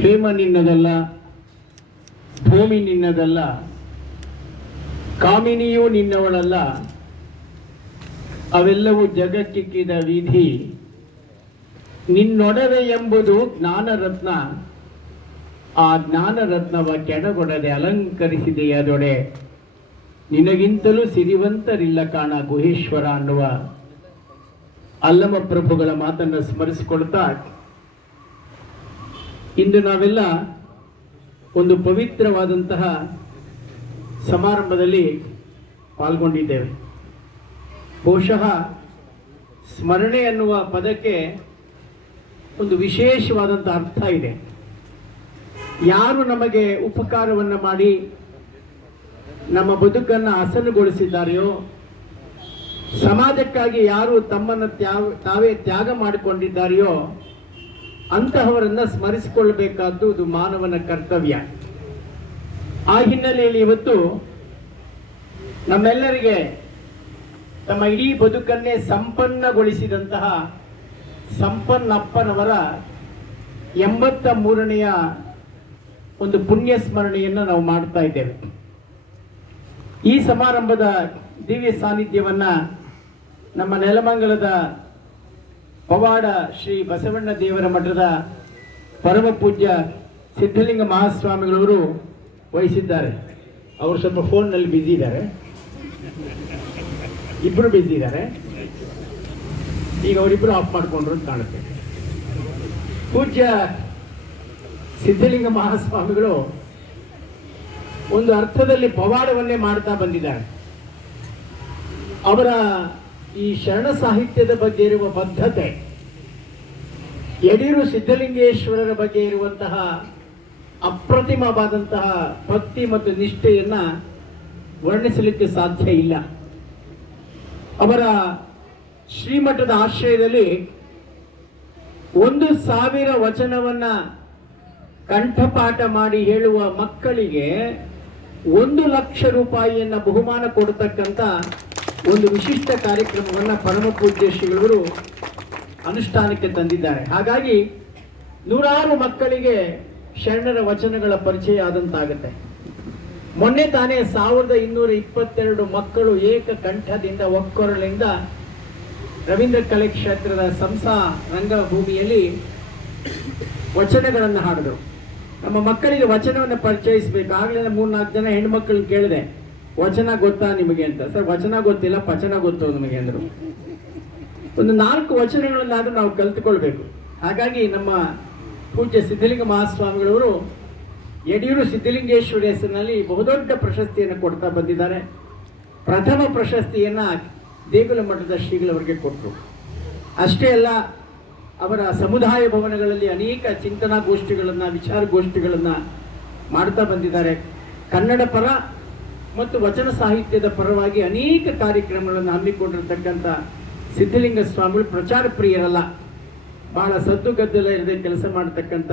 ಹೇಮ ನಿನ್ನದಲ್ಲ, ಭೂಮಿ ನಿನ್ನದಲ್ಲ, ಕಾಮಿನಿಯೂ ನಿನ್ನವಳಲ್ಲ. ಅವೆಲ್ಲವೂ ಜಗಕ್ಕಿಕ್ಕಿದ ವಿಧಿ. ನಿನ್ನೊಡವೆ ಎಂಬುದು ಜ್ಞಾನರತ್ನ. ಆ ಜ್ಞಾನರತ್ನವ ಕೆಡಗೊಡದೆ ಅಲಂಕರಿಸಿದೆಯದೊಡೆ ನಿನಗಿಂತಲೂ ಸಿರಿವಂತರಿಲ್ಲ ಕಾಣ ಗುಹೇಶ್ವರ ಅನ್ನುವ. ಅಲ್ಲಮ ಪ್ರಭುಗಳ ಮಾತನ್ನು ಸ್ಮರಿಸಿಕೊಳ್ತಾ ಇಂದು ನಾವೆಲ್ಲ ಒಂದು ಪವಿತ್ರವಾದಂತಹ ಸಮಾರಂಭದಲ್ಲಿ ಪಾಲ್ಗೊಂಡಿದ್ದೇವೆ. ಬಹುಶಃ ಸ್ಮರಣೆ ಅನ್ನುವ ಪದಕ್ಕೆ ಒಂದು ವಿಶೇಷವಾದಂಥ ಅರ್ಥ ಇದೆ. ಯಾರು ನಮಗೆ ಉಪಕಾರವನ್ನು ಮಾಡಿ ನಮ್ಮ ಬದುಕನ್ನು ಹಸನುಗೊಳಿಸಿದ್ದಾರೆಯೋ ಸಮಾಜಕ್ಕಾಗಿ ಯಾರು ತಮ್ಮನ್ನು ತ್ಯಾವ ತಾವೇ ತ್ಯಾಗ ಮಾಡಿಕೊಂಡಿದ್ದಾರೆಯೋ ಅಂತಹವರನ್ನ ಸ್ಮರಿಸಿಕೊಳ್ಳಬೇಕಾದ್ದು ಇದು ಮಾನವನ ಕರ್ತವ್ಯ. ಆ ಹಿನ್ನೆಲೆಯಲ್ಲಿ ಇವತ್ತು ನಮ್ಮೆಲ್ಲರಿಗೆ ತಮ್ಮ ಇಡೀ ಬದುಕನ್ನೇ ಸಂಪನ್ನಗೊಳಿಸಿದಂತಹ ಸಂಪನ್ನಪ್ಪನವರ ಎಂಬತ್ತ ಮೂರನೆಯ ಒಂದು ಪುಣ್ಯ ಸ್ಮರಣೆಯನ್ನು ನಾವು ಮಾಡ್ತಾ ಇದ್ದೇವೆ. ಈ ಸಮಾರಂಭದ ದಿವ್ಯ ಸಾನ್ನಿಧ್ಯವನ್ನು ನಮ್ಮ ನೆಲಮಂಗಲದ ಪವಾಡ ಶ್ರೀ ಬಸವಣ್ಣ ದೇವರ ಮಠದ ಪರಮ ಪೂಜ್ಯ ಸಿದ್ಧಲಿಂಗ ಮಹಾಸ್ವಾಮಿಗಳವರು ವಹಿಸಿದ್ದಾರೆ. ಅವರು ಸ್ವಲ್ಪ ಫೋನ್ನಲ್ಲಿ ಬ್ಯುಸಿ ಇದ್ದಾರೆ. ಇಬ್ಬರು ಬ್ಯುಸಿ ಇದ್ದಾರೆ. ಈಗ ಅವರಿಬ್ಬರು ಆಫ್ ಮಾಡಿಕೊಂಡ್ರು ಅಂತ ಕಾಣುತ್ತೆ. ಪೂಜ್ಯ ಸಿದ್ಧಲಿಂಗ ಮಹಾಸ್ವಾಮಿಗಳು ಒಂದು ಅರ್ಥದಲ್ಲಿ ಪವಾಡವನ್ನೇ ಮಾಡ್ತಾ ಬಂದಿದ್ದಾರೆ. ಅವರ ಈ ಶರಣ ಸಾಹಿತ್ಯದ ಬಗ್ಗೆ ಇರುವ ಬದ್ಧತೆ, ಯಡಿಯೂರು ಸಿದ್ಧಲಿಂಗೇಶ್ವರರ ಬಗ್ಗೆ ಇರುವಂತಹ ಅಪ್ರತಿಮವಾದಂತಹ ಭಕ್ತಿ ಮತ್ತು ನಿಷ್ಠೆಯನ್ನು ವರ್ಣಿಸಲಿಕ್ಕೆ ಸಾಧ್ಯ ಇಲ್ಲ. ಅವರ ಶ್ರೀಮಠದ ಆಶ್ರಯದಲ್ಲಿ ಒಂದು ಸಾವಿರ ವಚನವನ್ನ ಕಂಠಪಾಠ ಮಾಡಿ ಹೇಳುವ ಮಕ್ಕಳಿಗೆ ಒಂದು ಲಕ್ಷ ರೂಪಾಯಿಯನ್ನು ಬಹುಮಾನ ಕೊಡತಕ್ಕಂತ ಒಂದು ವಿಶಿಷ್ಟ ಕಾರ್ಯಕ್ರಮವನ್ನು ಪರಮ ಪೂಜ್ಯಶ್ರೀಗಳವರು ಅನುಷ್ಠಾನಕ್ಕೆ ತಂದಿದ್ದಾರೆ. ಹಾಗಾಗಿ ನೂರಾರು ಮಕ್ಕಳಿಗೆ ಶರಣರ ವಚನಗಳ ಪರಿಚಯ ಆದಂತಾಗುತ್ತೆ. ಮೊನ್ನೆ ತಾನೇ ಸಾವಿರದ ಇನ್ನೂರ ಇಪ್ಪತ್ತೆರಡು ಮಕ್ಕಳು ಏಕಕಂಠದಿಂದ ಒಕ್ಕೊರಳಿಂದ ರವೀಂದ್ರ ಕಲಾಕ್ಷೇತ್ರದ ಸಂಸಾ ರಂಗಭೂಮಿಯಲ್ಲಿ ವಚನಗಳನ್ನು ಹಾಡಿದರು. ನಮ್ಮ ಮಕ್ಕಳಿಗೆ ವಚನವನ್ನು ಪರಿಚಯಿಸಬೇಕು. ಆಗಲೇ ಮೂರ್ನಾಲ್ಕು ಜನ ಹೆಣ್ಮಕ್ಳು ಕೇಳಿದೆ. ವಚನ ಗೊತ್ತಾ ನಿಮಗೆ ಅಂತ? ಸರ್, ವಚನ ಗೊತ್ತಿಲ್ಲ, ಪಚನ ಗೊತ್ತು ನಿಮಗೆ ಅಂದರು. ಒಂದು ನಾಲ್ಕು ವಚನಗಳನ್ನಾದರೂ ನಾವು ಕಲ್ತುಕೊಳ್ಬೇಕು. ಹಾಗಾಗಿ ನಮ್ಮ ಪೂಜ್ಯ ಸಿದ್ಧಲಿಂಗ ಮಹಾಸ್ವಾಮಿಗಳವರು ಯಡಿಯೂರು ಸಿದ್ಧಲಿಂಗೇಶ್ವರಿ ಹೆಸರಿನಲ್ಲಿ ಬಹುದೊಡ್ಡ ಪ್ರಶಸ್ತಿಯನ್ನು ಕೊಡ್ತಾ ಬಂದಿದ್ದಾರೆ. ಪ್ರಥಮ ಪ್ರಶಸ್ತಿಯನ್ನು ದೇಗುಲ ಮಠದ ಶ್ರೀಗಳವರಿಗೆ ಕೊಟ್ಟರು ಅಷ್ಟೇ ಅಲ್ಲ, ಅವರ ಸಮುದಾಯ ಭವನಗಳಲ್ಲಿ ಅನೇಕ ಚಿಂತನಾ ಗೋಷ್ಠಿಗಳನ್ನು ವಿಚಾರ ಗೋಷ್ಠಿಗಳನ್ನು ಮಾಡ್ತಾ ಬಂದಿದ್ದಾರೆ. ಕನ್ನಡ ಪರ ಮತ್ತು ವಚನ ಸಾಹಿತ್ಯದ ಪರವಾಗಿ ಅನೇಕ ಕಾರ್ಯಕ್ರಮಗಳನ್ನು ಹಮ್ಮಿಕೊಂಡಿರ್ತಕ್ಕಂಥ ಸಿದ್ಧಲಿಂಗ ಸ್ವಾಮಿಗಳು ಪ್ರಚಾರ ಪ್ರಿಯರಲ್ಲ. ಬಹಳ ಸದ್ದು ಗದ್ದಲ ಇರದೆ ಕೆಲಸ ಮಾಡತಕ್ಕಂಥ,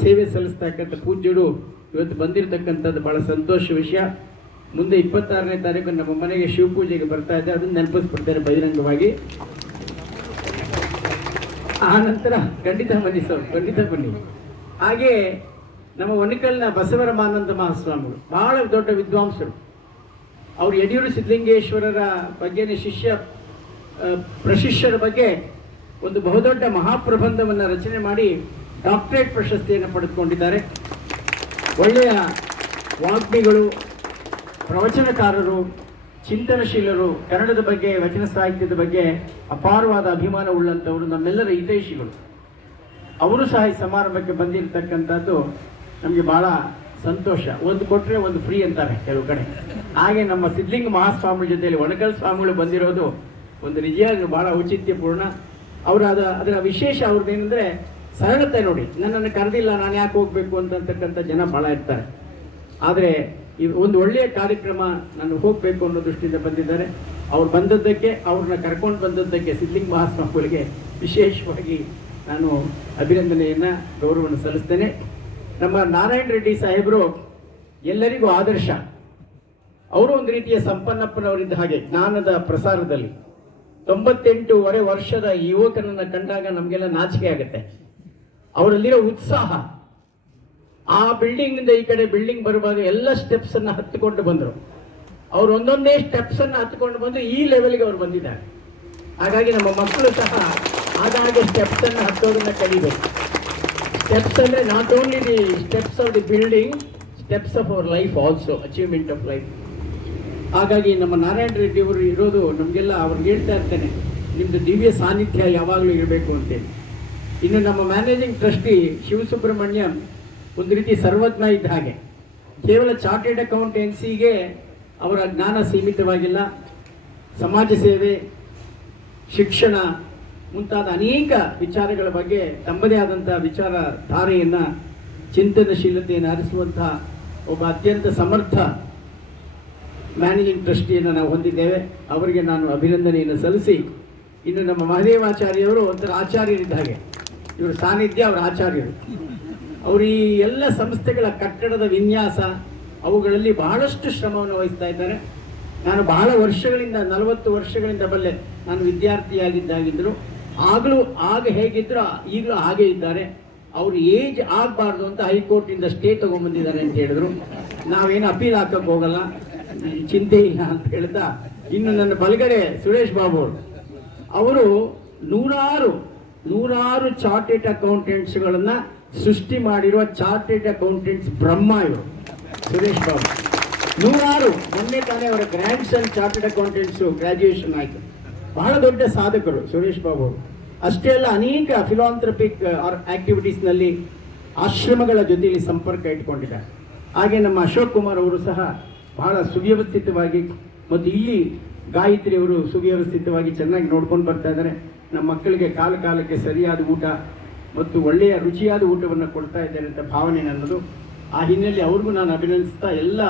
ಸೇವೆ ಸಲ್ಲಿಸ್ತಕ್ಕಂಥ ಪೂಜ್ಯರು ಇವತ್ತು ಬಂದಿರತಕ್ಕಂಥದ್ದು ಬಹಳ ಸಂತೋಷ ವಿಷಯ. ಮುಂದೆ ಇಪ್ಪತ್ತಾರನೇ ತಾರೀಕು ನಮ್ಮ ಮನೆಗೆ ಶಿವಪೂಜೆಗೆ ಬರ್ತಾ ಇದೆ. ಅದನ್ನು ನೆನಪಿಸ್ಬಿಡ್ತಾರೆ ಬಹಿರಂಗವಾಗಿ. ಆ ನಂತರ ಖಂಡಿತ ಬನ್ನಿ ಸರ್ ಖಂಡಿತ ಬನ್ನಿ. ಹಾಗೆ ನಮ್ಮ ಒಣಕಲ್ನ ಬಸವರಮಾನಂದ ಮಹಾಸ್ವಾಮಿಗಳು ಬಹಳ ದೊಡ್ಡ ವಿದ್ವಾಂಸರು. ಅವರು ಯಡಿಯೂರು ಸಿದ್ಧಲಿಂಗೇಶ್ವರರ ಬಗ್ಗೆನೇ ಶಿಷ್ಯ ಪ್ರಶಿಷ್ಯರ ಬಗ್ಗೆ ಒಂದು ಬಹುದೊಡ್ಡ ಮಹಾಪ್ರಬಂಧವನ್ನು ರಚನೆ ಮಾಡಿ ಡಾಕ್ಟರೇಟ್ ಪ್ರಶಸ್ತಿಯನ್ನು ಪಡೆದುಕೊಂಡಿದ್ದಾರೆ. ಒಳ್ಳೆಯ ವಾಗ್ಮಿಗಳು, ಪ್ರವಚನಕಾರರು, ಚಿಂತನಶೀಲರು, ಕನ್ನಡದ ಬಗ್ಗೆ, ವಚನ ಸಾಹಿತ್ಯದ ಬಗ್ಗೆ ಅಪಾರವಾದ ಅಭಿಮಾನ ಉಳ್ಳಂಥವರು ನಮ್ಮೆಲ್ಲರ ಹಿತೈಷಿಗಳು. ಅವರು ಸಹ ಈ ಸಮಾರಂಭಕ್ಕೆ ಬಂದಿರತಕ್ಕಂಥದ್ದು ನಮಗೆ ಬಹಳ ಸಂತೋಷ. ಒಂದು ಕೊಟ್ಟರೆ ಒಂದು ಫ್ರೀ ಅಂತಾರೆ ಕೆಲವು ಕಡೆ. ಹಾಗೆ ನಮ್ಮ ಸಿದ್ಧಲಿಂಗ ಮಹಾಸ್ವಾಮಿ ಜೊತೆಯಲ್ಲಿ ಒಣಕಲ್ ಸ್ವಾಮಿಗಳು ಬಂದಿರೋದು ಒಂದು ನಿಜವಾಗ್ಲೂ ಬಹಳ ಔಚಿತ್ಯಪೂರ್ಣ. ಅವರ ಅದ, ಅದರ ವಿಶೇಷ ಅವ್ರದ್ದು ಏನಂದ್ರೆ, ಸರಳತೆ ನೋಡಿ. ನನ್ನನ್ನು ಕರೆದಿಲ್ಲ, ನಾನು ಯಾಕೆ ಹೋಗ್ಬೇಕು ಅಂತಕ್ಕಂಥ ಜನ ಬಹಳ ಇರ್ತಾರೆ. ಆದರೆ ಇದು ಒಂದು ಒಳ್ಳೆಯ ಕಾರ್ಯಕ್ರಮ ನಾನು ಹೋಗಬೇಕು ಅನ್ನೋ ದೃಷ್ಟಿಯಿಂದ ಬಂದಿದ್ದಾರೆ. ಅವ್ರು ಬಂದದ್ದಕ್ಕೆ, ಅವ್ರನ್ನ ಕರ್ಕೊಂಡು ಬಂದದ್ದಕ್ಕೆ ಸಿದ್ಧಲಿಂಗ ಮಹಾಸ್ವಾಮಿಗಳಿಗೆ ವಿಶೇಷವಾಗಿ ನಾನು ಅಭಿನಂದನೆಯನ್ನ ಗೌರವವನ್ನು ಸಲ್ಲಿಸ್ತೇನೆ. ನಮ್ಮ ನಾರಾಯಣ ರೆಡ್ಡಿ ಸಾಹೇಬರು ಎಲ್ಲರಿಗೂ ಆದರ್ಶ. ಅವರು ಒಂದು ರೀತಿಯ ಸಂಪನ್ನಪ್ಪನವರಿದ್ದ ಹಾಗೆ, ಜ್ಞಾನದ ಪ್ರಸಾರದಲ್ಲಿ. ತೊಂಬತ್ತೆಂಟೂವರೆ ವರ್ಷದ ಯುವಕನನ್ನು ಕಂಡಾಗ ನಮಗೆಲ್ಲ ನಾಚಿಕೆ ಆಗುತ್ತೆ. ಅವರಲ್ಲಿರೋ ಉತ್ಸಾಹ. ಆ ಬಿಲ್ಡಿಂಗಿಂದ ಈ ಕಡೆ ಬಿಲ್ಡಿಂಗ್ ಬರುವಾಗ ಎಲ್ಲ ಸ್ಟೆಪ್ಸ್ ಹತ್ತುಕೊಂಡು ಹತ್ತಿಕೊಂಡು ಬಂದರು. ಅವರು ಒಂದೊಂದೇ ಸ್ಟೆಪ್ಸ್ ಅನ್ನು ಹತ್ಕೊಂಡು ಬಂದು ಈ ಲೆವೆಲ್ಗೆ ಅವ್ರು ಬಂದಿದ್ದಾರೆ. ಹಾಗಾಗಿ ನಮ್ಮ ಮಕ್ಕಳು ಸಹ ಆಗಾಗ ಸ್ಟೆಪ್ಸ್ ಅನ್ನು ಹತ್ತೋದನ್ನ ಕಲಿಬೇಕು. ಸ್ಟೆಪ್ಸ್ ಅಂದರೆ not only the steps of the building steps of our life also achievement of life ಹಾಗಾಗಿ ನಮ್ಮ ನಾರಾಯಣ ರೆಡ್ಡಿ ಅವರು ಇರೋದು ನಮಗೆಲ್ಲ ಅವ್ರಿಗೆ ಹೇಳ್ತಾ ಇರ್ತೇನೆ ನಿಮ್ಮದು ದಿವ್ಯ ಸಾನ್ನಿಧ್ಯ ಯಾವಾಗಲೂ ಇರಬೇಕು ಅಂತೇಳಿ ಇನ್ನು ನಮ್ಮ ಮ್ಯಾನೇಜಿಂಗ್ ಟ್ರಸ್ಟಿ ಶಿವಸುಬ್ರಹ್ಮಣ್ಯಂ ಒಂದು ರೀತಿ ಸರ್ವಜ್ಞ ಇದ್ದ ಹಾಗೆ. ಕೇವಲ ಚಾರ್ಟೆಡ್ ಅಕೌಂಟೆನ್ಸಿಗೆ ಅವರ ಜ್ಞಾನ ಸೀಮಿತವಾಗಿಲ್ಲ. ಸಮಾಜ ಸೇವೆ, ಶಿಕ್ಷಣ ಮುಂತಾದ ಅನೇಕ ವಿಚಾರಗಳ ಬಗ್ಗೆ ತಮ್ಮದೇ ಆದಂಥ ವಿಚಾರಧಾರೆಯನ್ನು ಚಿಂತನಶೀಲತೆಯನ್ನು ಹರಿಸುವಂತಹ ಒಬ್ಬ ಅತ್ಯಂತ ಸಮರ್ಥ ಮ್ಯಾನೇಜಿಂಗ್ ಟ್ರಸ್ಟಿಯನ್ನು ನಾವು ಹೊಂದಿದ್ದೇವೆ. ಅವರಿಗೆ ನಾನು ಅಭಿನಂದನೆಯನ್ನು ಸಲ್ಲಿಸಿ, ಇನ್ನು ನಮ್ಮ ಮಹದೇವಾಚಾರ್ಯವರು ಒಂಥರ ಆಚಾರ್ಯರಿದ್ದ ಹಾಗೆ. ಇವರು ಸಾನ್ನಿಧ್ಯ ಅವರ ಆಚಾರ್ಯರು. ಅವರು ಈ ಎಲ್ಲ ಸಂಸ್ಥೆಗಳ ಕಟ್ಟಡದ ವಿನ್ಯಾಸ, ಅವುಗಳಲ್ಲಿ ಬಹಳಷ್ಟು ಶ್ರಮವನ್ನು ವಹಿಸ್ತಾ ಇದ್ದಾರೆ. ನಾನು ಬಹಳ ವರ್ಷಗಳಿಂದ, ನಲವತ್ತು ವರ್ಷಗಳಿಂದ ಬಲ್ಲೆ ನಾನು ವಿದ್ಯಾರ್ಥಿಯಾಗಿದ್ದಾಗಿದ್ದರು ಆಗಲೂ ಆಗ ಹೇಗಿದ್ರು ಈಗಲೂ ಹಾಗೆ ಇದ್ದಾರೆ. ಅವರು ಏಜ್ ಆಗಬಾರ್ದು ಅಂತ ಹೈಕೋರ್ಟಿಂದ ಸ್ಟೇ ತಗೊಂಡ್ಬಂದಿದ್ದಾರೆ ಅಂತ ಹೇಳಿದ್ರು. ನಾವೇನು ಅಪೀಲ್ ಹಾಕಕ್ಕೆ ಹೋಗಲ್ಲ. ಚಿಂತೆ ಇಲ್ಲ ಅಂತ ಹೇಳ್ತಾ ಇನ್ನು ನನ್ನ ಬಲಗಡೆ ಸುರೇಶ್ ಬಾಬು ಅವರು. ಅವರು ನೂರಾರು ನೂರಾರು ಚಾರ್ಟೆಡ್ ಅಕೌಂಟೆಂಟ್ಸ್ಗಳನ್ನು ಸೃಷ್ಟಿ ಮಾಡಿರುವ ಚಾರ್ಟೆಡ್ ಅಕೌಂಟೆಂಟ್ಸ್ ಬ್ರಹ್ಮ ಇವರು, ಸುರೇಶ್ ಬಾಬು. ನೂರಾರು, ಮೊನ್ನೆ ತಾನೇ ಅವರ grand son chartered accountants graduation ಆಯಿತು. ಬಹಳ ದೊಡ್ಡ ಸಾಧಕರು ಸುರೇಶ್ ಬಾಬು ಅಷ್ಟೇ ಅಲ್ಲ, ಅನೇಕ ಫಿಲಾಂಥ್ರಪಿಕ್ ಆಕ್ಟಿವಿಟೀಸ್ನಲ್ಲಿ ಆಶ್ರಮಗಳ ಜೊತೆಯಲ್ಲಿ ಸಂಪರ್ಕ ಇಟ್ಕೊಂಡಿದ್ದಾರೆ. ಹಾಗೆ ನಮ್ಮ ಅಶೋಕ್ ಕುಮಾರ್ ಅವರು ಸಹ ಬಹಳ ಸುವ್ಯವಸ್ಥಿತವಾಗಿ ಮತ್ತು ಇಲ್ಲಿ ಗಾಯತ್ರಿ ಅವರು ಸುವ್ಯವಸ್ಥಿತವಾಗಿ ಚೆನ್ನಾಗಿ ನೋಡ್ಕೊಂಡು ಬರ್ತಾ ಇದ್ದಾರೆ. ನಮ್ಮ ಮಕ್ಕಳಿಗೆ ಕಾಲ ಕಾಲಕ್ಕೆ ಸರಿಯಾದ ಊಟ ಮತ್ತು ಒಳ್ಳೆಯ ರುಚಿಯಾದ ಊಟವನ್ನು ಕೊಡ್ತಾ ಇದ್ದಾರೆ ಅಂತ ಭಾವನೆ ನನ್ನದು. ಆ ಹಿನ್ನೆಲೆ ಅವ್ರಿಗೂ ನಾನು ಅಭಿನಂದಿಸ್ತಾ, ಎಲ್ಲ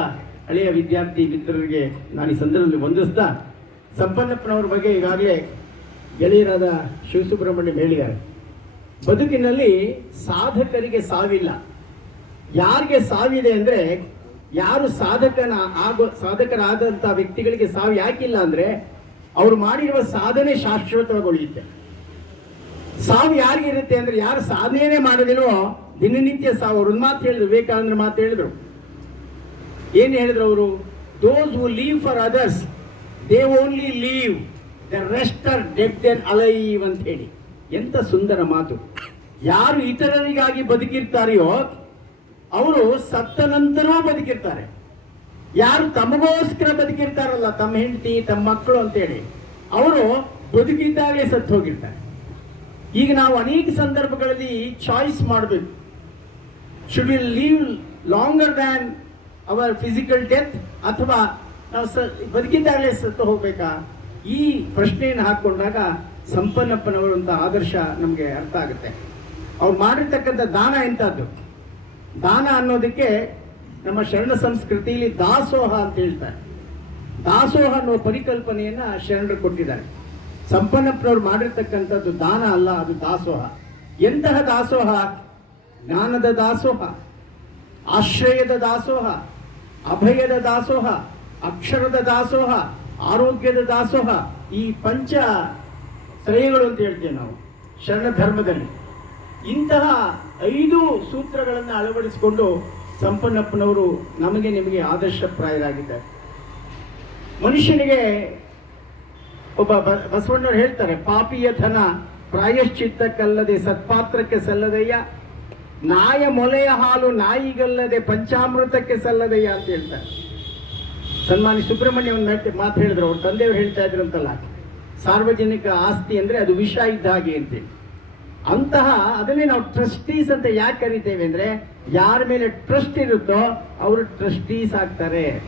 ಹಳೆಯ ವಿದ್ಯಾರ್ಥಿ ಮಿತ್ರರಿಗೆ ನಾನು ಈ ಸಂದರ್ಭದಲ್ಲಿ ವಂದಿಸ್ತಾ ಸಂಪನ್ನಪ್ಪನವ್ರ ಬಗ್ಗೆ ಈಗಾಗಲೇ ಗೆಳೆಯರಾದ ಶಿವಸುಬ್ರಹ್ಮಣ್ಯಂ ಹೇಳಿದ್ದಾರೆ. ಬದುಕಿನಲ್ಲಿ ಸಾಧಕರಿಗೆ ಸಾವಿಲ್ಲ. ಯಾರಿಗೆ ಸಾವಿದೆ ಅಂದರೆ ಯಾರು ಸಾಧಕನ ಆಗೋ ಸಾಧಕರಾದಂಥ ವ್ಯಕ್ತಿಗಳಿಗೆ ಸಾವು ಯಾಕಿಲ್ಲ ಅಂದರೆ ಅವರು ಮಾಡಿರುವ ಸಾಧನೆ ಶಾಶ್ವತಗೊಳಿಯುತ್ತೆ. ಸಾವು ಯಾರಿಗಿರುತ್ತೆ ಅಂದರೆ ಯಾರು ಸಾಧನೆಯೇ ಮಾಡೋದಿಲ್ವೋ ದಿನನಿತ್ಯ ಸಾವು. ಅವ್ರು ಒಂದು ಮಾತು ಹೇಳಿದ್ರು, ವಿವೇಕಾನಂದ್ರ ಮಾತು ಹೇಳಿದ್ರು. ಏನು ಹೇಳಿದ್ರು ಅವರು? Those who live for others they only live the rest are dead than alive ಅಂತ ಹೇಳಿ. ಎಂತ ಸುಂದರ ಮಾತು. ಯಾರು ಇತರರಿಗಾಗಿ ಬದುಕಿರ್ತಾರೆಯೋ, ಅವರು ಸತ್ತ ನಂತರವೂ ಬದುಕಿರ್ತಾರೆ. ಯಾರು ತಮಗೋಸ್ಕರ ಬದುಕಿರ್ತಾರಲ್ಲ, ತಮ್ಮ ಹೆಂಡತಿ, ತಮ್ಮ ಮಕ್ಕಳು ಅಂತೇಳಿ ಅವರು ಬದುಕಿದ್ದಾಗಲೇ ಸತ್ತು ಹೋಗಿರ್ತಾರೆ. ಈಗ ನಾವು ಅನೇಕ ಸಂದರ್ಭಗಳಲ್ಲಿ ಚಾಯ್ಸ್ ಮಾಡಬೇಕು. Should will live longer than our physical death ಅಥವಾ ನಾವು ಸ, ಬದುಕಿದ್ದಾಗಲೇ ಸತ್ತು ಹೋಗ್ಬೇಕಾ? ಈ ಪ್ರಶ್ನೆಯನ್ನು ಹಾಕ್ಕೊಂಡಾಗ ಸಂಪನ್ನಪ್ಪನವರಂಥ ಆದರ್ಶ ನಮಗೆ ಅರ್ಥ ಆಗುತ್ತೆ. ಅವ್ರು ಮಾಡಿರ್ತಕ್ಕಂಥ ದಾನ ಎಂಥದ್ದು? ದಾನ ಅನ್ನೋದಕ್ಕೆ ನಮ್ಮ ಶರಣ ಸಂಸ್ಕೃತಿಯಲ್ಲಿ ದಾಸೋಹ ಅಂತ ಹೇಳ್ತಾರೆ. ದಾಸೋಹ ಅನ್ನೋ ಪರಿಕಲ್ಪನೆಯನ್ನು ಶರಣರು ಕೊಟ್ಟಿದ್ದಾರೆ. ಸಂಪನ್ನಪ್ಪನವ್ರು ಮಾಡಿರ್ತಕ್ಕಂಥದ್ದು ದಾನ ಅಲ್ಲ, ಅದು ದಾಸೋಹ. ಎಂತಹ ದಾಸೋಹ? ಜ್ಞಾನದ ದಾಸೋಹ, ಆಶ್ರಯದ ದಾಸೋಹ, ಅಭಯದ ದಾಸೋಹ ಅಕ್ಷರದ ದಾಸೋಹ, ಆರೋಗ್ಯದ ದಾಸೋಹ, ಈ ಪಂಚ ಶ್ರೇಯಗಳು ಅಂತ ಹೇಳ್ತೇವೆ ನಾವು ಶರಣ ಧರ್ಮದಲ್ಲಿ ಇಂತಹ ಐದು ಸೂತ್ರಗಳನ್ನು ಅಳವಡಿಸಿಕೊಂಡು ಸಂಪನ್ನಪ್ಪನವರು ನಮಗೆ ನಿಮಗೆ ಆದರ್ಶಪ್ರಾಯರಾಗಿದ್ದಾರೆ ಮನುಷ್ಯನಿಗೆ ಒಬ್ಬ ಬಸವಣ್ಣರು ಹೇಳ್ತಾರೆ, ಪಾಪಿಯ ಧನ ಪ್ರಾಯಶ್ಚಿತ್ತಕ್ಕಲ್ಲದೆ ಸತ್ಪಾತ್ರಕ್ಕೆ ಸಲ್ಲದಯ್ಯ, ನಾಯ ಮೊಲೆಯ ಹಾಲು ನಾಯಿಗಲ್ಲದೆ ಪಂಚಾಮೃತಕ್ಕೆ ಸಲ್ಲದಯ್ಯ ಅಂತ ಹೇಳ್ತಾರೆ. ಸನ್ಮಾನಿ ಸುಬ್ರಹ್ಮಣ್ಯ ಒಂದು ಮಾತು ಮಾತು ಹೇಳಿದ್ರು, ಅವ್ರ ತಂದೆಯವರು ಹೇಳ್ತಾ ಇದ್ರು ಅಂತಲ್ಲ. ಸಾರ್ವಜನಿಕ ಆಸ್ತಿ ಅಂದ್ರೆ ಅದು ವಿಷ ಇದ್ದ ಹಾಗೆ ಅಂತೇಳಿ ಅಂತಹ ಅದನ್ನೇ ನಾವು ಟ್ರಸ್ಟೀಸ್ ಅಂತ ಯಾಕೆ ಕರಿತೇವೆ ಅಂದ್ರೆ, ಯಾರ ಮೇಲೆ ಟ್ರಸ್ಟ್ ಇರುತ್ತೋ ಅವರು ಟ್ರಸ್ಟೀಸ್ ಆಗ್ತಾರೆ.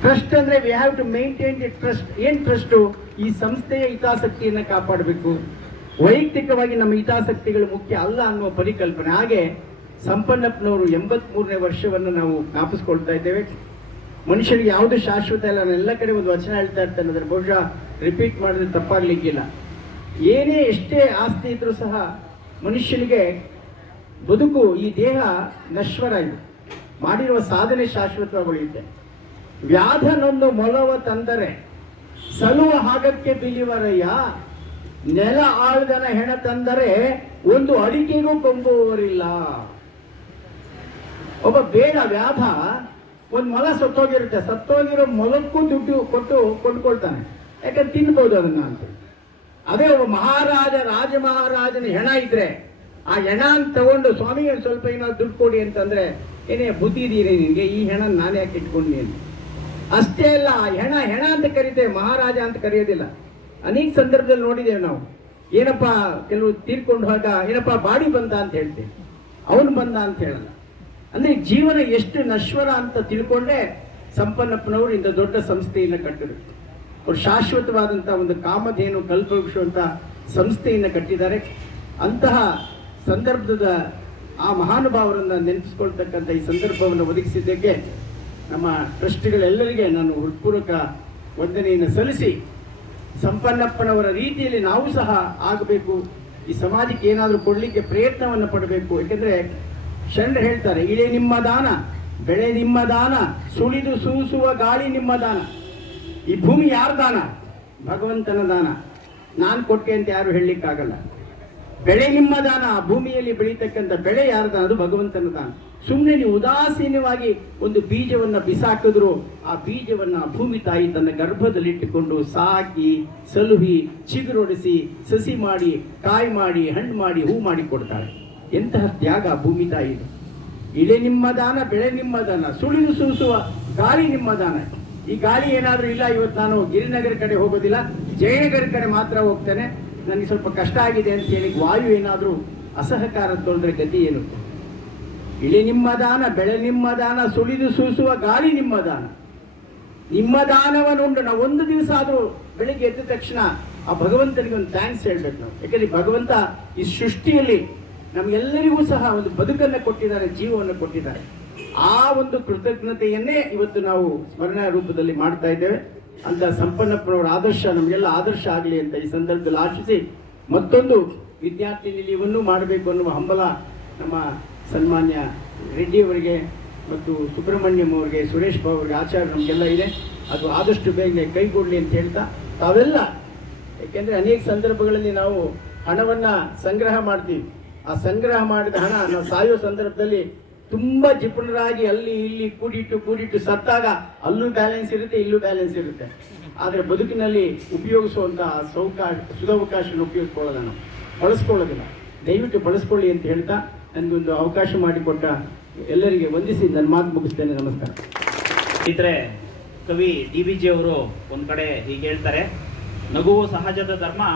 ಟ್ರಸ್ಟ್ ಅಂದ್ರೆ we have to maintain the trust ಏನು ಟ್ರಸ್ಟು ಈ ಸಂಸ್ಥೆಯ ಹಿತಾಸಕ್ತಿಯನ್ನು ಕಾಪಾಡಬೇಕು. ವೈಯಕ್ತಿಕವಾಗಿ ನಮ್ಮ ಹಿತಾಸಕ್ತಿಗಳು ಮುಖ್ಯ ಅಲ್ಲ ಅನ್ನುವ ಪರಿಕಲ್ಪನೆ. ಹಾಗೆ ಸಂಪನ್ನಪ್ಪನವರು ಎಂಬತ್ಮೂರನೇ ವರ್ಷವನ್ನು ನಾವು ಜ್ಞಾಪಿಸ್ಕೊಳ್ತಾ ಇದ್ದೇವೆ. ಮನುಷ್ಯನಿಗೆ ಯಾವುದು ಶಾಶ್ವತ ಇಲ್ಲ, ನಾನು ಎಲ್ಲ ಕಡೆ ಒಂದು ವಚನ ಹೇಳ್ತಾ ಇರ್ತೇನೆ, ಅದರ ಬಹುಶಃ ರಿಪೀಟ್ ಮಾಡಿದ್ರೆ ತಪ್ಪಾಗ್ಲಿಕ್ಕಿಲ್ಲ. ಏನೇ ಎಷ್ಟೇ ಆಸ್ತಿ ಇದ್ರೂ ಸಹ ಮನುಷ್ಯನಿಗೆ ಬದುಕು, ಈ ದೇಹ ನಶ್ವರ ಇದೆ. ಮಾಡಿರುವ ಸಾಧನೆ ಶಾಶ್ವತವಾಗಿ ವ್ಯಾಧನೊಂದು ಮೊಲವ ತಂದರೆ, ಸಲುವ ಹಾಗಕ್ಕೆ ಬಿಲಿವರಯ್ಯ ನೆಲ ಆಳ್ದನ ಹೆಣ ತಂದರೆ ಒಂದು ಅಡಿಕೆಗೂ ಕೊಂಬುವವರಿಲ್ಲ. ಒಬ್ಬ ಬೇಡ ವ್ಯಾಧ ಒಂದು ಮೊಲ ಸತ್ತೋಗಿರುತ್ತೆ. ಸತ್ತೋಗಿರೋ ಮೊಲಕ್ಕೂ ದುಡ್ಡು ಕೊಟ್ಟು ಕೊಂಡ್ಕೊಳ್ತಾನೆ. ಯಾಕಂದ್ರೆ ತಿನ್ಬೋದು ಅದನ್ನ ಅಂತ. ಅದೇ ಒಬ್ಬ ಮಹಾರಾಜ ರಾಜ ಮಹಾರಾಜನ ಹೆಣ ಇದ್ರೆ, ಆ ಹೆಣ ಅಂತ ತಗೊಂಡು ಸ್ವಾಮಿ, ಒಂದು ಸ್ವಲ್ಪ ಏನಾದ್ರು ದುಡ್ಡು ಕೊಡಿ ಅಂತಂದ್ರೆ, ಏನೇ ಬುದ್ಧಿ ಇದೀರಿ ನಿನಗೆ, ಈ ಹೆಣ ನಾನು ಯಾಕೆ ಇಟ್ಕೊಂಡಿ ಅಷ್ಟೇ ಅಲ್ಲ, ಆ ಹೆಣ ಹೆಣ ಅಂತ ಕರಿತೇವೆ, ಮಹಾರಾಜ ಅಂತ ಕರೆಯೋದಿಲ್ಲ. ಅನೇಕ ಸಂದರ್ಭದಲ್ಲಿ ನೋಡಿದ್ದೇವೆ ನಾವು. ಏನಪ್ಪ, ಕೆಲವು ತೀರ್ಕೊಂಡು ಹೋಗ ಏನಪ್ಪ, ಬಾಡಿ ಬಂದ ಅಂತ ಹೇಳ್ತೇವೆ. ಅವನು ಬಂದ ಅಂತ ಹೇಳಲ್ಲ. ಅಂದ್ರೆ ಜೀವನ ಎಷ್ಟು ನಶ್ವರ ಅಂತ ತಿಳ್ಕೊಂಡೇ ಸಂಪನ್ನಪ್ಪನವರು ಇಂಥ ದೊಡ್ಡ ಸಂಸ್ಥೆಯನ್ನು ಕಟ್ಟಿದ್ರು. ಅವ್ರು ಶಾಶ್ವತವಾದಂಥ ಒಂದು ಕಾಮಧೇನು ಕಲ್ಪವೃಕ್ಷ ಅಂತ ಸಂಸ್ಥೆಯನ್ನು ಕಟ್ಟಿದ್ದಾರೆ. ಅಂತಹ ಸಂದರ್ಭದ ಆ ಮಹಾನುಭಾವರನ್ನ ನೆನಪಿಸ್ಕೊಳ್ತಕ್ಕಂಥ ಈ ಸಂದರ್ಭವನ್ನು ಒದಗಿಸಿದ್ದಕ್ಕೆ ನಮ್ಮ ಟ್ರಸ್ಟ್ಗಳೆಲ್ಲರಿಗೆ ನಾನು ಹೃತ್ಪೂರ್ವಕ ವಂದನೆಯನ್ನು ಸಲ್ಲಿಸಿ, ಸಂಪನ್ನಪ್ಪನವರ ರೀತಿಯಲ್ಲಿ ನಾವು ಸಹ ಆಗಬೇಕು, ಈ ಸಮಾಜಕ್ಕೆ ಏನಾದರೂ ಕೊಡಲಿಕ್ಕೆ ಪ್ರಯತ್ನವನ್ನು ಪಡಬೇಕು. ಯಾಕೆಂದ್ರೆ ಶರಣರು ಹೇಳ್ತಾರೆ, ಇಳೆ ನಿಮ್ಮ ದಾನ, ಬೆಳೆ ನಿಮ್ಮ ದಾನ, ಸುಳಿದು ಸೂಸುವ ಗಾಳಿ ನಿಮ್ಮ ದಾನ. ಈ ಭೂಮಿ ಯಾರ ದಾನ? ಭಗವಂತನ ದಾನ. ನಾನು ಕೊಟ್ಟೆ ಅಂತ ಯಾರು ಹೇಳಲಿಕ್ಕಾಗಲ್ಲ. ಬೆಳೆ ನಿಮ್ಮ ದಾನ, ಆ ಭೂಮಿಯಲ್ಲಿ ಬೆಳೀತಕ್ಕಂಥ ಬೆಳೆ ಯಾರ ಅದು ಭಗವಂತನ ದಾನ. ಸುಮ್ಮನೆ ನೀವು ಉದಾಸೀನವಾಗಿ ಒಂದು ಬೀಜವನ್ನು ಬಿಸಾಕಿದ್ರು, ಆ ಬೀಜವನ್ನು ಭೂಮಿ ತಾಯಿ ತನ್ನ ಗರ್ಭದಲ್ಲಿಟ್ಟುಕೊಂಡು ಸಾಕಿ, ಸಲುಹಿ, ಚಿಗುರೊಡಿಸಿ, ಸಸಿ ಮಾಡಿ, ಕಾಯಿ ಮಾಡಿ, ಹಣ್ಣು ಮಾಡಿ, ಹೂ ಮಾಡಿ ಕೊಡ್ತಾಳೆ. ಎಂತಹ ತ್ಯಾಗ ಭೂಮಿ ತಾಯಿದು ಇಳೆ ನಿಮ್ಮ ದಾನ, ಬೆಳೆ ನಿಮ್ಮ ದಾನ, ಸುಳಿದು ಸೂಸುವ ಗಾಳಿ ನಿಮ್ಮ ದಾನ. ಈ ಗಾಳಿ ಏನಾದರೂ ಇಲ್ಲ, ಇವತ್ತು ನಾನು ಗಿರಿನಗರ ಕಡೆ ಹೋಗೋದಿಲ್ಲ, ಜಯನಗರ ಕಡೆ ಮಾತ್ರ ಹೋಗ್ತೇನೆ. ನನಗೆ ಸ್ವಲ್ಪ ಕಷ್ಟ ಆಗಿದೆ ಅಂತ ಹೇಳಿ ವಾಯು ಏನಾದರೂ ಅಸಹಕಾರ ತೊಂದರೆ ಗತಿ ಏನು? ಇಳಿ ನಿಮ್ಮ ದಾನ, ಬೆಳೆ ನಿಮ್ಮ ದಾನ, ಸುಳಿದು ಸೂಸುವ ಗಾಳಿ ನಿಮ್ಮ ದಾನ. ನಿಮ್ಮ ದಾನವನ್ನುಂಡು ನಾವು ಒಂದು ದಿವಸ ಆದರೂ ಬೆಳಿಗ್ಗೆ ಎದ್ದ ತಕ್ಷಣ ಆ ಭಗವಂತನಿಗೆ ಒಂದು ಥ್ಯಾಂಕ್ಸ್ ಹೇಳ್ಬೇಕು ನಾವು. ಯಾಕಂದ್ರೆ ಭಗವಂತ ಈ ಸೃಷ್ಟಿಯಲ್ಲಿ ನಮ್ಗೆಲ್ಲರಿಗೂ ಸಹ ಒಂದು ಬದುಕನ್ನು ಕೊಟ್ಟಿದ್ದಾರೆ, ಜೀವವನ್ನು ಕೊಟ್ಟಿದ್ದಾರೆ. ಆ ಒಂದು ಕೃತಜ್ಞತೆಯನ್ನೇ ಇವತ್ತು ನಾವು ಸ್ಮರಣೆಯ ರೂಪದಲ್ಲಿ ಮಾಡ್ತಾ ಇದ್ದೇವೆ. ಅಂತ ಸಂಪನ್ನಪ್ಪನವರ ಆದರ್ಶ, ನಮಗೆಲ್ಲ ಆದರ್ಶ ಆಗಲಿ ಅಂತ ಈ ಸಂದರ್ಭದಲ್ಲಿ ಆಶಿಸಿ ಮತ್ತೊಂದು ವಿದ್ಯಾರ್ಥಿ ನಿಲಯವನ್ನು ಮಾಡಬೇಕು ಅನ್ನುವ ಹಂಬಲ ನಮ್ಮ ಸನ್ಮಾನ್ಯ ರೆಡ್ಡಿಯವರಿಗೆ ಮತ್ತು ಸುಬ್ರಹ್ಮಣ್ಯಂ ಅವರಿಗೆ, ಸುರೇಶ್ ಬಾಬು ಅವರಿಗೆ ಆಚಾರ ನಮಗೆಲ್ಲ ಇದೆ. ಅದು ಆದಷ್ಟು ಬೇಗ ಕೈಗೂಡಲಿ ಅಂತ ಹೇಳ್ತಾ ತಾವೆಲ್ಲ, ಏಕೆಂದರೆ ಅನೇಕ ಸಂದರ್ಭಗಳಲ್ಲಿ ನಾವು ಹಣವನ್ನು ಸಂಗ್ರಹ ಮಾಡ್ತೀವಿ. ಆ ಸಂಗ್ರಹ ಮಾಡಿದ ಹಣ ನಾವು ಸಾಯೋ ಸಂದರ್ಭದಲ್ಲಿ ತುಂಬ ಜಿಪುಣರಾಗಿ ಅಲ್ಲಿ ಇಲ್ಲಿ ಕೂಡಿಟ್ಟು ಕೂಡಿಟ್ಟು ಸತ್ತಾಗ ಅಲ್ಲೂ ಬ್ಯಾಲೆನ್ಸ್ ಇರುತ್ತೆ, ಇಲ್ಲೂ ಬ್ಯಾಲೆನ್ಸ್ ಇರುತ್ತೆ. ಆದರೆ ಬದುಕಿನಲ್ಲಿ ಉಪಯೋಗಿಸುವಂತಹ ಸೌಕಾಶ ಸುಧಾವಕಾಶವನ್ನು ಉಪಯೋಗಿಸ್ಕೊಳ್ಳೋದ ನಾವು. ಬಳಸ್ಕೊಳ್ಳೋದಿಲ್ಲ. ದಯವಿಟ್ಟು ಬಳಸ್ಕೊಳ್ಳಿ ಅಂತ ಹೇಳ್ತಾ ನನಗೊಂದು ಅವಕಾಶ ಮಾಡಿಕೊಟ್ಟ ಎಲ್ಲರಿಗೆ ವಂದಿಸಿ ನನ್ನ ಮಾತು ಮುಗಿಸ್ತೇನೆ. ನಮಸ್ಕಾರ. ಸ್ನೇಹಿತರೆ, ಕವಿ ಡಿ ಬಿ ಜಿ ಅವರು ಒಂದು ಕಡೆ ಹೀಗೆ ಹೇಳ್ತಾರೆ, ನಗುವು ಸಹಜದ ಧರ್ಮ